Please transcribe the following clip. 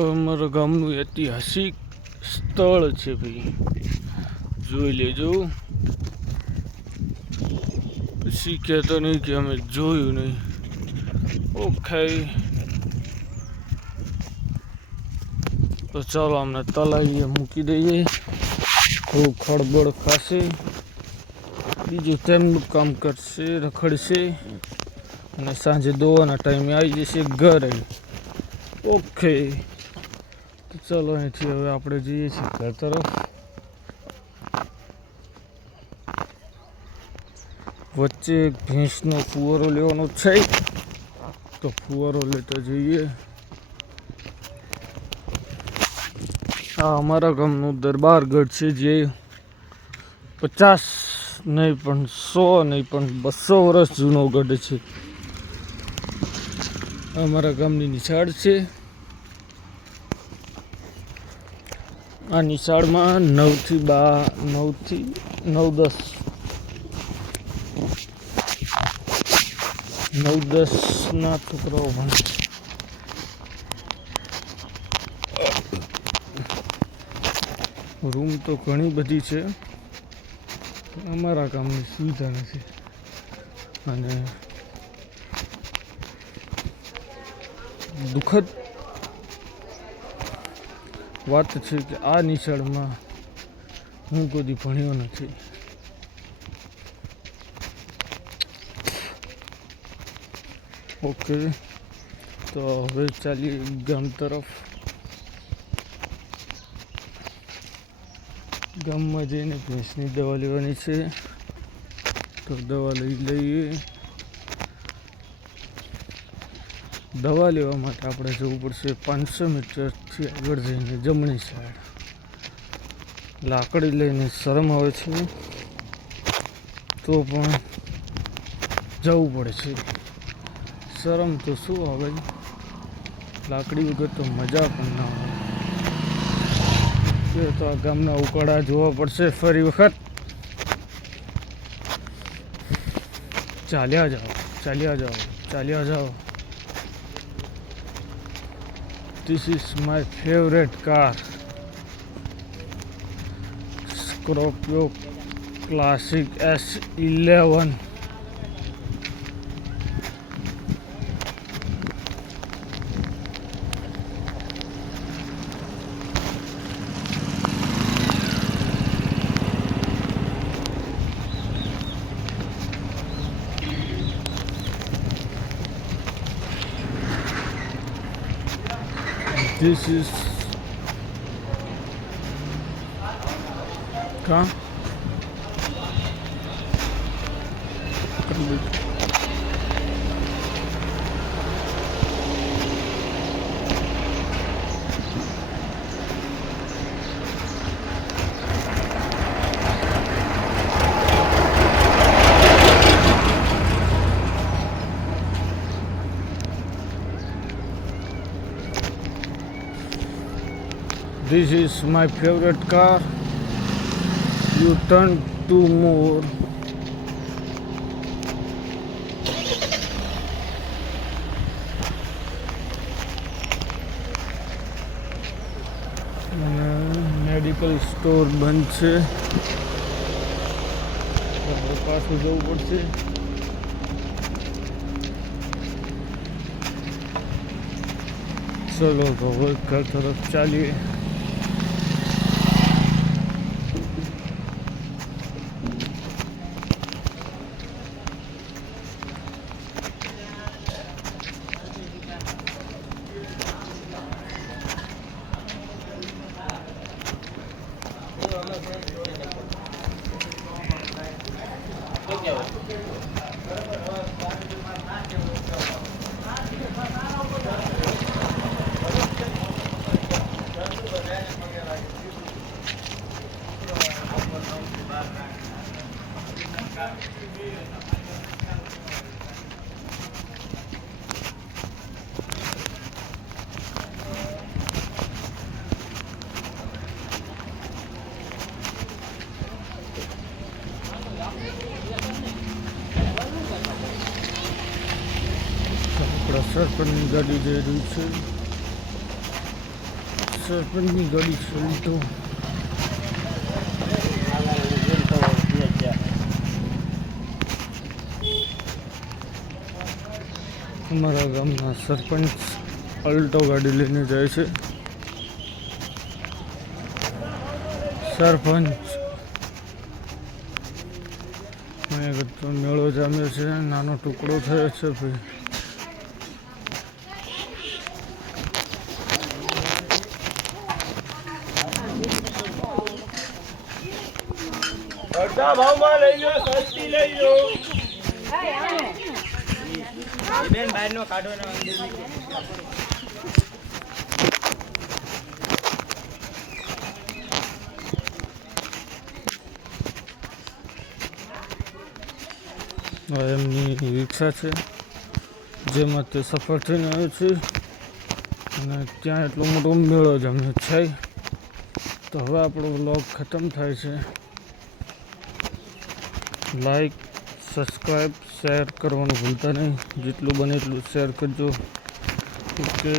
અમારા ગામનું ઐતિહાસિક સ્થળ છે ભાઈ, જોઈ લેજો. પછી કહેતો નહીં કે અમે જોયું નહીં. ઓકે, તો ચાલો અમને તલાવીએ મૂકી દઈએ. થોડું ખળબળ ખાશે, બીજું તેમનું કામ કરશે, રખડશે અને સાંજે દોવાના ટાઈમે આવી જશે ઘરે. ઓકે, તો ચાલો અહીંથી હવે આપણે જઈએ છીએ ઘર તરફ. વચ્ચે એક ભેંસનો ફુવારો લેવાનો છે, તો ફુવારો લેતા જઈએ. આ અમારા ગામનું દરબારગઢ છે, જે 50 નહીં પણ 100 નહીં પણ 200 વર્ષ જૂનો ગઢ છે. અમારા ગામની નિશાળ છે. આ નિશાળમાં 9 થી 10 ના છોકરાઓ ભણે. રૂમ તો ઘણી બધી છે, અમારા ગામની સુવિધા નથી. અને દુઃખદ વાત છે કે આ નિશાળમાં હું કોઈ ભણ્યો નથી. ઓકે, તો હવે ચાલીએ ગામ તરફ. ગામમાં જઈને ભેંસની દવા લેવાની છે, તો દવા લઈએ. દવા લેવા માટે આપણે જવું પડશે 500 મીટરથી આગળ જઈને જમણી સાઈડ. લાકડી લઈને શરમ આવે છે, તો પણ જવું પડે છે. શરમ તો શું આવે, લાકડી વગર તો મજા પણ ના આવે. તો આ ગામના ઉકાળા જોવા પડશે ફરી વખત. ચાલ્યા જાઓ. This is my favorite car, Scorpio Classic S11. This is car. This is my favorite car. You turn to more. Medical store બંધ છે, પાછું જવું પડશે. ચલો હવે ઘર તરફ ચાલીએ. સરપંચની ગાડી જઈ રહી છે. સરપંચની ગાડી સલટો અમારા ગામના સરપંચ અલ્ટો ગાડી લઈને જાય છે. સરપંચ અહીંયા તો મેળો જામ્યો છે, નાનો ટુકડો થયો છે ભાઈ. અડધા ભાવમાં લઈ લો, સસ્તી લઈ લો. બેન બહારનો કાઢો ને એમની રિક્ષા છે જેમાં તે સફર થઈને આવ્યો છે અને ત્યાં એટલો મોટો મેળો જમ્યો છે. તો હવે આપણો વ્લોગ ખતમ થાય છે. લાઈક, સબસ્ક્રાઈબ, શેર કરવાનું ભૂલતા નહીં. જેટલું બને એટલું શેર કરજો. ઓકે.